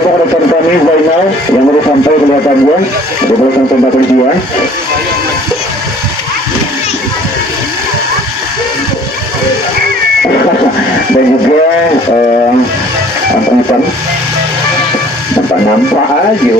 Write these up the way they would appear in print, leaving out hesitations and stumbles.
belakang rekan kami Zainal yang baru sampai kelihatannya di belakang tembak dia. Dan juga nampak aja.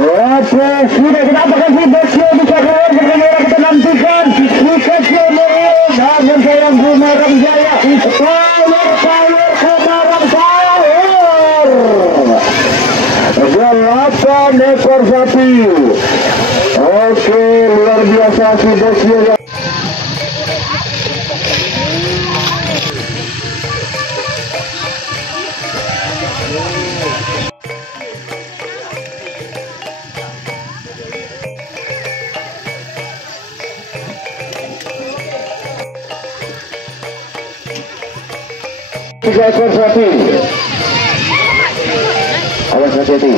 Oke, sudah kita apakan si Bosio bisa keluar bagaimana kita nantikan Bukasio Morio namun sayang Bumerang Jaya power power 8 ekor sapi. Oke, luar biasa si Bosio. Tiga ekor sapi. Awas hati-hati.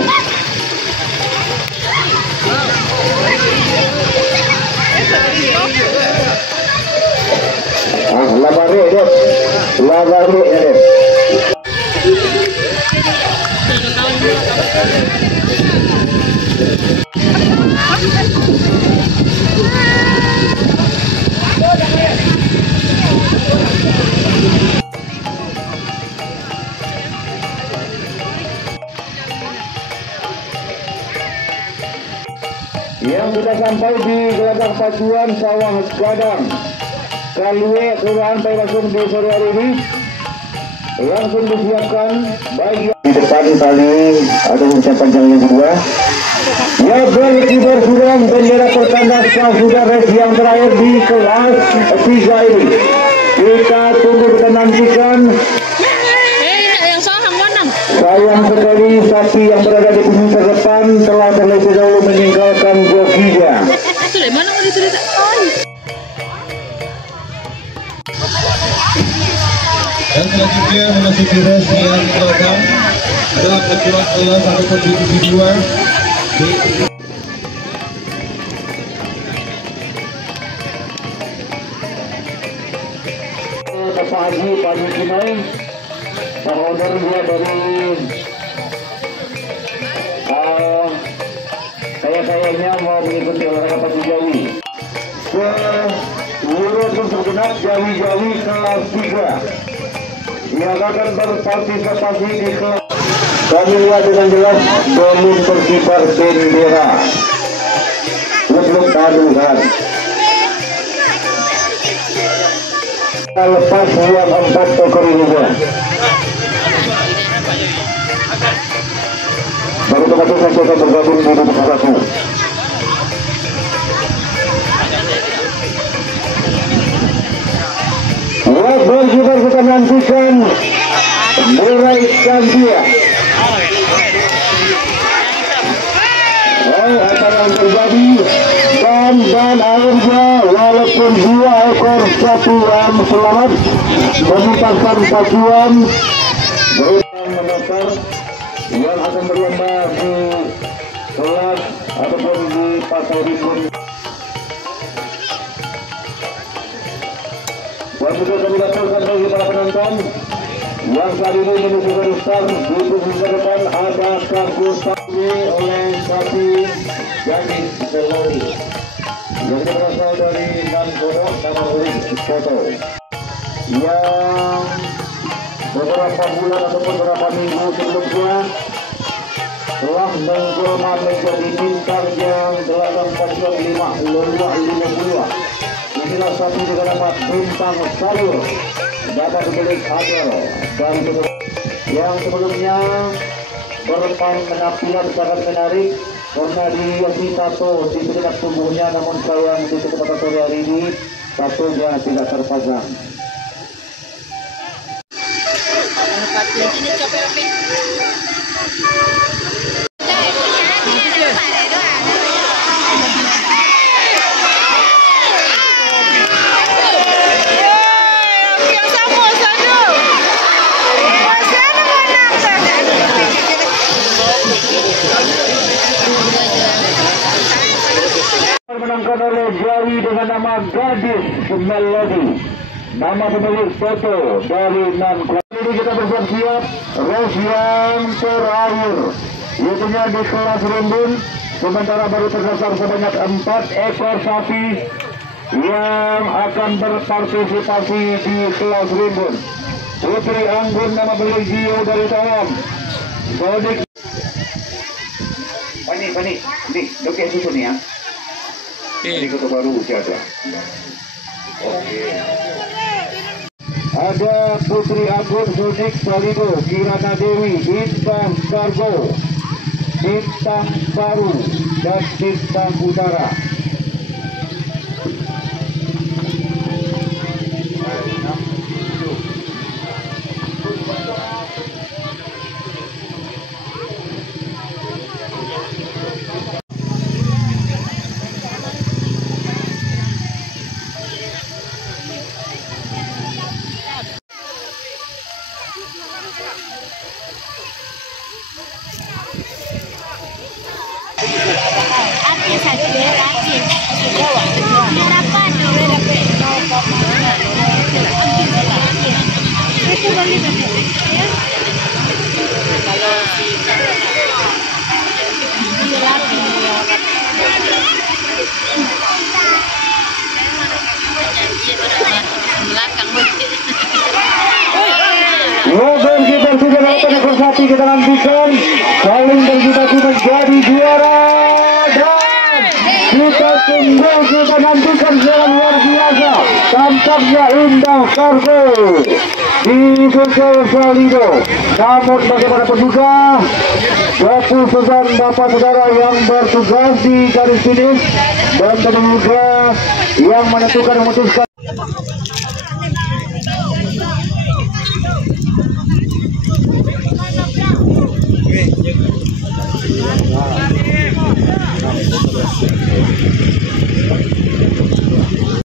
Labari deh. Labari deh. Yang sudah sampai di Geladak Pacuan Sawah Gadang Kalue Kelurahan Pairasun di sore hari ini langsung disiapkan baik di depan tali ada ucapan yang kedua ya berkibar sudah bendera pertanda sudah race yang terakhir di kelas 3 ini kita tunggu kita nantikan. Sayang sekali sapi yang berada di pinggir terdepan telah terlebih dahulu meninggalkan jokinya. Dan selanjutnya memasuki race yang ke-8 adalah kejuaraan kelas ataupun GT2 Pagi Kinoi Saudara dia dari kayaknya mau mengikuti olahraga pagi Jawi ke Lurus Segenap Jawi kelas 3 yang akan berpartisipasi di kelas. Kami lihat dengan jelas belum berkibar bendera lebih taduhan. Kita lepas yang 4 ekor ini ya. Baru begitu saja kita bergabung di nomor 1. Label juga kita nantikan mulai Gambia. Apa yang terjadi dan akhirnya walaupun 2 ekor sapi yang selamat memintakan pacuan memotor yang akan berlomba di kelas ataupun di pasar ribun. Dan juga kami laporkan bagi para penonton yang saat ini menuju garis start di posisi depan ada kargo sapi oleh sapi Gadis Selori yang berasal dari Nangodok nama Urik Foto yang beberapa bulan ataupun beberapa minggu sebelumnya telah menjelma menjadi bintang yang 845 inilah satu juga dapat bintang sayur dapat dibeli hadir dan yang sebelumnya penampilan sangat menarik karena dia tato di sekitar tubuhnya, namun sayang di kesempatan sore hari ini tatonya tidak terpasang. Dimenangkan oleh Jawi dengan nama Gadis Melody nama pemilik foto dari Nankuat. Ini kita bersiap-siap race yang terakhir, yaitu di kelas Rimbun. Sementara baru terdaftar sebanyak 4 ekor sapi yang akan berpartisipasi di kelas Rimbun. Putri Anggun nama pemilik Gio dari Tawang. Sodik. Pani, nih, dokter susu nih ya. Ini kota baru jaga. Oke. Ada Putri Anggun, Sodik, Salido, Kirana Dewi, Bintang Kargo, Bintang Baru, dan Bintang Utara. Kita sudah dapat ekor sapi, kita nantikan saling berjibaku menjadi juara, dan kita tunggu, kita nantikan secara luar biasa tampaknya Indah Kargo di Susul Salido. Namun bagaimanapun juga keputusan Bapak Saudara yang bertugas di garis finish dan juga yang menentukan memutuskan.